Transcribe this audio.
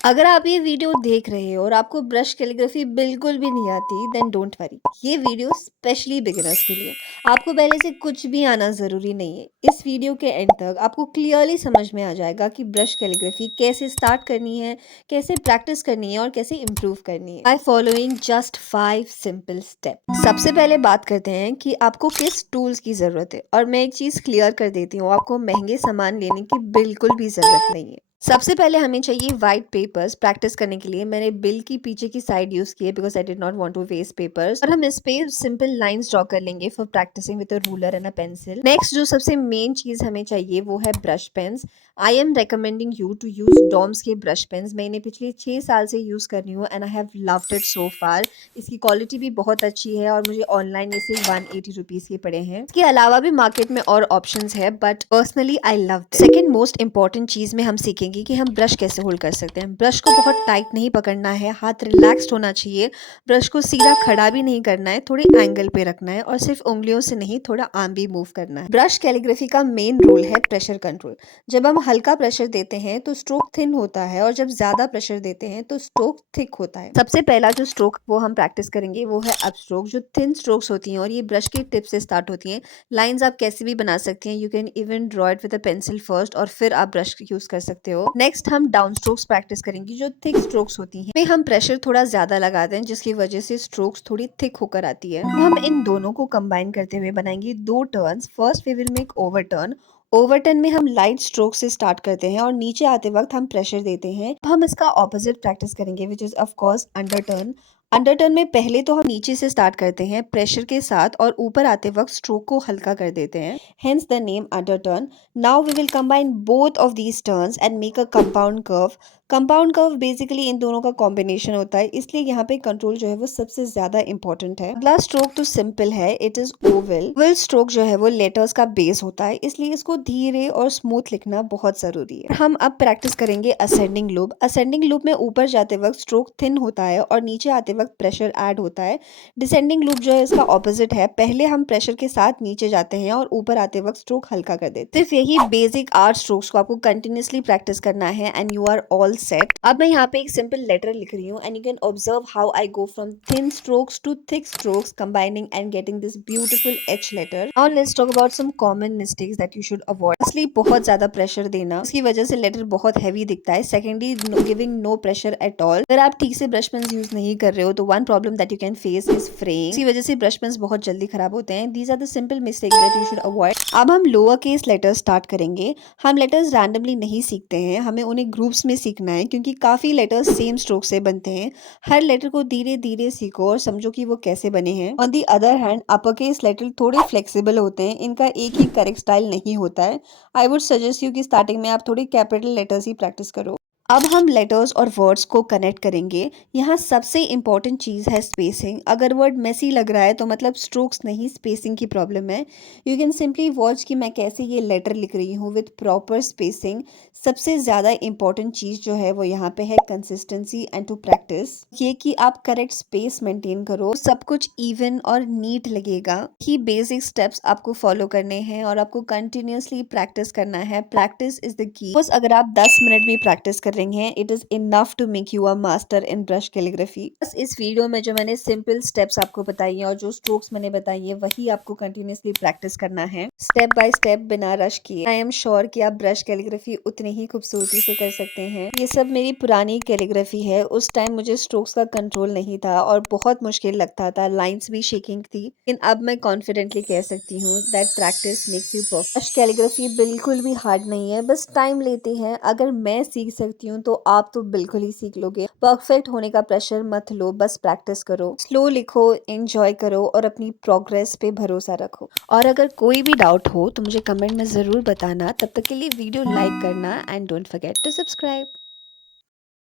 अगर आप ये वीडियो देख रहे हो और आपको ब्रश कैलीग्राफी बिल्कुल भी नहीं आती, देन डोंट वरी। ये वीडियो स्पेशली बिगिनर्स के लिए। आपको पहले से कुछ भी आना ज़रूरी नहीं है। इस वीडियो के एंड तक आपको क्लियरली समझ में आ जाएगा कि ब्रश कैलीग्राफी कैसे स्टार्ट करनी है, कैसे प्रैक्टिस करनी है और कैसे इम्प्रूव करनी है, by following just 5 simple step. सबसे पहले बात करते हैं कि आपको किस टूल्स की ज़रूरत है, और मैं एक चीज़ क्लियर कर देती हूँ, आपको महंगे सामान लेने की बिल्कुल भी ज़रूरत नहीं है। सबसे पहले हमें चाहिए व्हाइट पेपर्स। प्रैक्टिस करने के लिए मैंने बिल की पीछे की साइड यूज की है, because I did not want to waste papers, और हम इस पे सिंपल लाइंस ड्रॉ कर लेंगे for practicing with a ruler and a pencil. Next जो सबसे मेन चीज हमें चाहिए वो है brush pens. I am recommending you to use Doms के ब्रश पेन्स। मैं इन्हें पिछले 6 साल से यूज कर रही हूँ and I have loved it so far. इसकी क्वालिटी भी बहुत अच्छी है और मुझे ऑनलाइन इसे 180 रुपीज के पड़े हैं। इसके अलावा भी मार्केट में और ऑप्शंस है, but personally I love this. Second most important चीज में हम सीखेंगे कि हम ब्रश कैसे होल्ड कर सकते हैं। ब्रश को बहुत टाइट नहीं पकड़ना है, हाथ रिलैक्स्ड होना चाहिए। ब्रश को सीधा खड़ा भी नहीं करना है, थोड़ी एंगल पे रखना है, और सिर्फ उंगलियों से नहीं, थोड़ा आर्म भी मूव करना है। ब्रश कैलीग्राफी का मेन रूल है प्रेशर कंट्रोल। जब हम हल्का प्रेशर देते हैं तो स्ट्रोक थिन होता है, और जब ज्यादा प्रेशर देते हैं तो स्ट्रोक थिक होता है। सबसे पहला जो स्ट्रोक वो हम प्रैक्टिस करेंगे वो है अप स्ट्रोक, जो थिन स्ट्रोक्स होती हैं और ये ब्रश की टिप से स्टार्ट होती हैं। लाइंस आप कैसे भी बना सकती हैं, you can even draw it with a pencil first और फिर आप ब्रश यूज कर सकते हो। नेक्स्ट हम डाउन स्ट्रोक्स प्रैक्टिस करेंगे, जो थिक स्ट्रोक्स होती हैं। में हम प्रेशर थोड़ा ज्यादा लगाते हैं, जिसकी वजह से स्ट्रोक्स थोड़ी थिक होकर आती है। अब हम इन दोनों को कंबाइन करते हुए बनाएंगे 2 turns. First we will make over turn. Overturn में हम लाइट स्ट्रोक से स्टार्ट करते हैं और नीचे आते वक्त हम प्रेशर देते हैं। अब हम इसका ऑपोजिट प्रैक्टिस करेंगे, विच इज ऑफ कोर्स अंडरटर्न। अंडरटर्न में पहले तो हम नीचे से स्टार्ट करते हैं प्रेशर के साथ, और ऊपर आते वक्त स्ट्रोक को हल्का कर देते हैं, hence the name underturn. Now we will combine both of these turns and make a compound curve. Compound curve basically इन दोनों का कॉम्बिनेशन होता है, इसलिए यहाँ पे कंट्रोल जो है वो सबसे ज्यादा इंपॉर्टेंट है। अगला स्ट्रोक तो सिंपल है, it is Oval. Oval stroke जो है वो लेटर्स का बेस होता है, इसलिए इसको धीरे और स्मूथ लिखना बहुत जरूरी है। हम अब प्रैक्टिस करेंगे असेंडिंग लूप। असेंडिंग लूप में ऊपर जाते वक्त स्ट्रोक थिन होता है और नीचे आते वक्त प्रेशर ऐड होता है। डिसेंडिंग लूप जो है इसका ऑपोजिट है, पहले हम प्रेशर के साथ नीचे जाते हैं और ऊपर आते वक्त स्ट्रोक हल्का कर देते हैं। सिर्फ यही बेसिक 8 स्ट्रोक्स को आपको कंटिन्यूअसली प्रैक्टिस करना है and you are all set. अब मैं यहाँ पे एक सिंपल लेटर लिख रही हूँ and you can observe how I go from thin strokes to thick strokes, combining and getting this beautiful H letter. Now let's talk about some common mistakes that you should avoid. Firstly, बहुत ज्यादा pressure देना, उसकी वजह से letter बहुत heavy दिखता है। Secondly, giving no pressure at all. अगर आप ठीक से ब्रश पेन्स यूज नहीं कर रहे हो तो one problem that you can face is fraying. इसकी वजह से ब्रश पेन्स बहुत जल्दी खराब होते हैं। These are the simple mistakes that you should avoid. अब हम लोअर केस लेटर्स स्टार्ट करेंगे। हम लेटर्स रैंडमली नहीं सीखते हैं, हमें उन्हें ग्रुप्स में सीखना है, क्योंकि काफी लेटर्स सेम स्ट्रोक से बनते हैं। हर लेटर को धीरे धीरे सीखो और समझो कि वो कैसे बने हैं। On the other hand, upper case letter थोड़े फ्लेक्सिबल होते हैं, इनका एक ही करेक्ट स्टाइल नहीं होता है। आई वुड सजेस्ट यू कि स्टार्टिंग में आप थोड़ी कैपिटल लेटर्स ही प्रैक्टिस करो। अब हम लेटर्स और वर्ड्स को कनेक्ट करेंगे। यहाँ सबसे इंपॉर्टेंट चीज़ है स्पेसिंग। अगर वर्ड मेसी लग रहा है तो मतलब स्ट्रोक्स नहीं, स्पेसिंग की प्रॉब्लम है। यू कैन सिंपली वॉच कि मैं कैसे ये लेटर लिख रही हूँ विद प्रॉपर स्पेसिंग। सबसे ज़्यादा इंपॉर्टेंट चीज़ जो है वो यहाँ पे है कंसिस्टेंसी एंड टू प्रैक्टिस। ये कि आप करेक्ट स्पेस मेंटेन करो, सब कुछ इवन और नीट लगेगा। ही बेसिक स्टेप्स आपको फॉलो करने हैं और आपको कंटिन्यूअसली प्रैक्टिस करना है। Practice is the key. बस अगर आप 10 मिनट भी प्रैक्टिस कर रही हैं, it is enough to make you a master in brush calligraphy. बस इस वीडियो में जो मैंने सिंपल स्टेप्स आपको बताई हैं और जो स्ट्रोक्स मैंने बताई है, वही आपको कंटिन्यूअसली प्रैक्टिस करना है, स्टेप बाय स्टेप, बिना रश किए। आई एम श्योर कि आप ब्रश कैलीग्राफी उतनी ही खूबसूरती से कर सकते हैं। ये सब मेरी पुरानी कैलीग्राफी है। उस टाइम मुझे स्ट्रोक्स का कंट्रोल नहीं था और बहुत मुश्किल लगता था, लाइंस भी शेकिंग थी, लेकिन अब मैं कॉन्फिडेंटली कह सकती हूँ that practice makes you perfect. Brush calligraphy बिल्कुल भी हार्ड नहीं है, बस टाइम लेती है। अगर मैं सीख सकती हूँ तो आप तो बिल्कुल ही सीख लोगे। परफेक्ट होने का प्रेशर मत लो, बस प्रैक्टिस करो, स्लो लिखो, एंजॉय करो और अपनी प्रोग्रेस पे भरोसा रखो। और अगर कोई भी डाउट हो तो मुझे कमेंट में ज़रूर बताना। तब तक के लिए वीडियो लाइक करना and don't forget to subscribe.